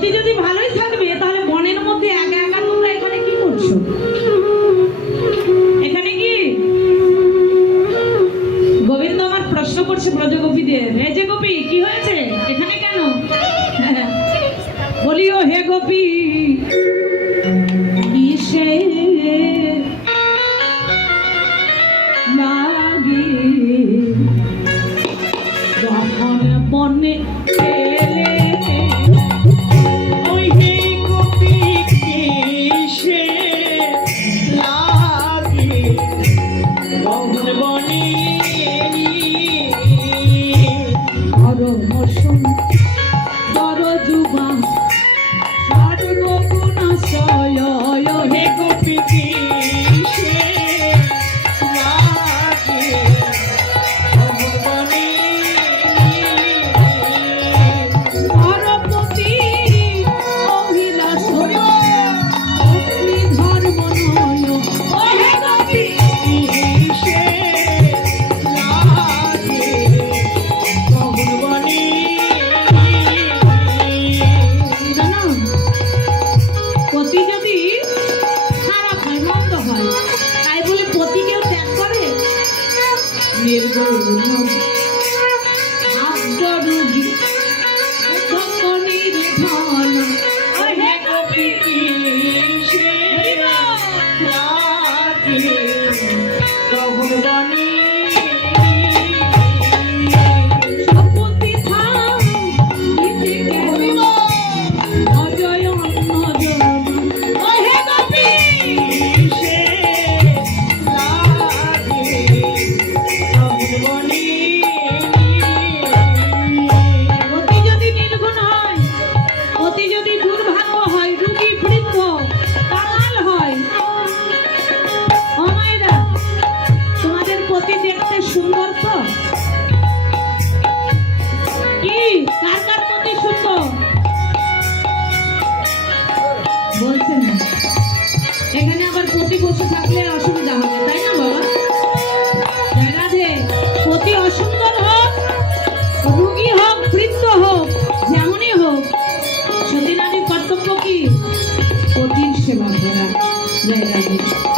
গতি যদি ভালোই থাকবে, তাহলে বনের মধ্যে একা একা তোমরা এখানে কি করছ? এখানে কি? গোবিন্দ আমার প্রশ্ন করছে ব্রজগোপীদের। হে যে গোপী, কি হয়েছে? এখানে কেন? বলিও, হে গোপী লাগে বনে bir bölüm এখানে আবার প্রতি বসে থাকলে অসুবিধা হবে, তাই না বাবা? রাধে পতি অসুন্দর হোক, রুগী হোক, বৃদ্ধ হোক, যেমনই হোক সতীনারীর কর্তব্য কি? পতির সেবা করা জয়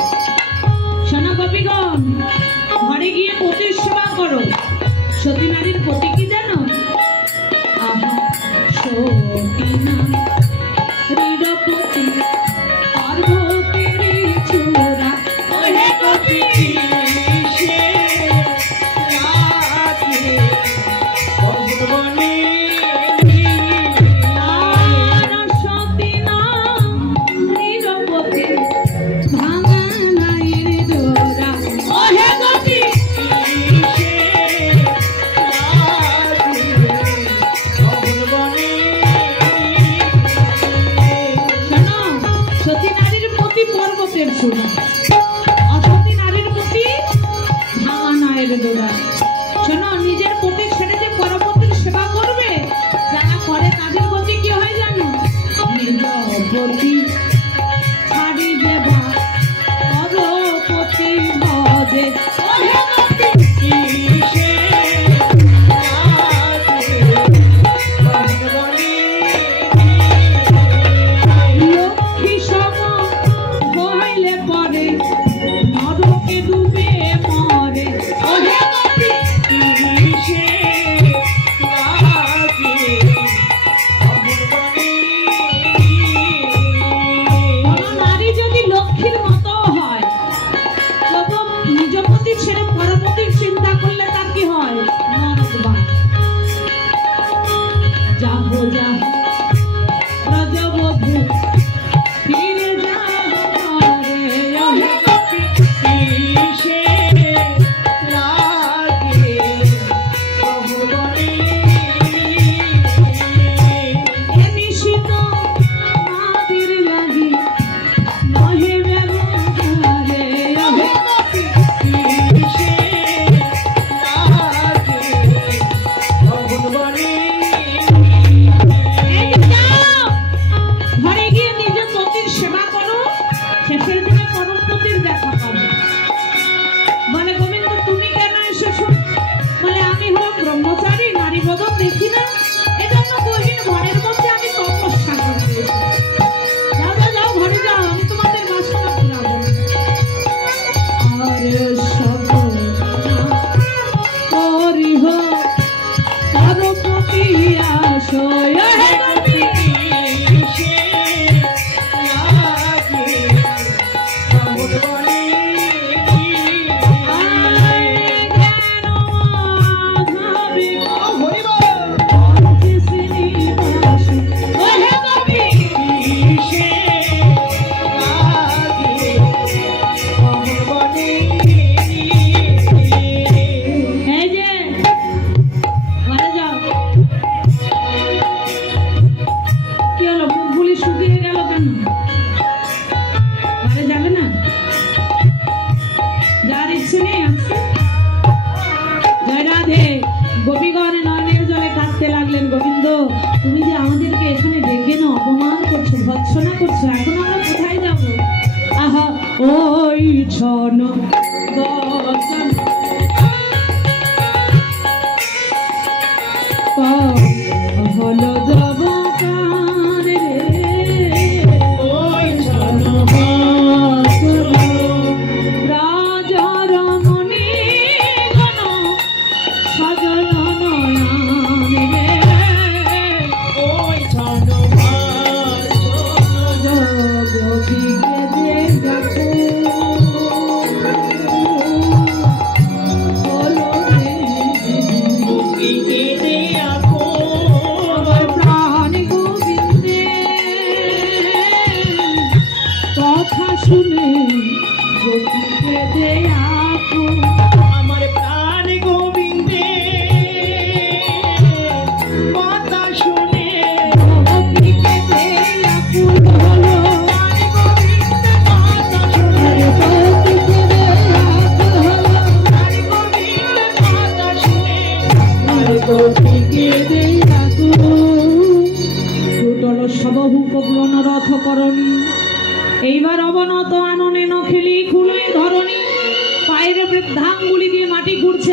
ভৎসনা করছ এখন আমরা কোথায় যাব? আহা ওই ছন কুটল সবহু কগ্লন রথ করণী এইবার অবনত আননে নখেলি খুলে ধরণী পায়ের বৃদ্ধাঙ্গুলি দিয়ে মাটি ঘুরছে